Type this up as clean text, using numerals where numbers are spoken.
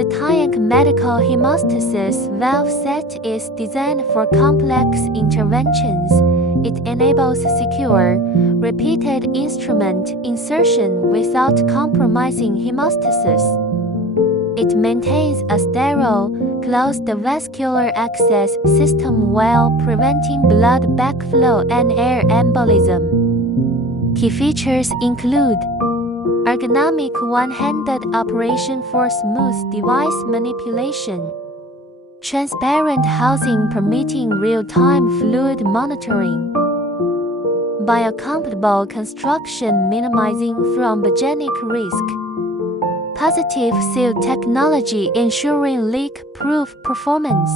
The Tianc medical hemostasis valve set is designed for complex interventions. It enables secure, repeated instrument insertion without compromising hemostasis. It maintains a sterile, closed vascular access system while preventing blood backflow and air embolism. Key features include ergonomic one-handed operation for smooth device manipulation, transparent housing permitting real-time fluid monitoring, biocompatible construction minimizing thrombogenic risk, positive seal technology ensuring leak-proof performance.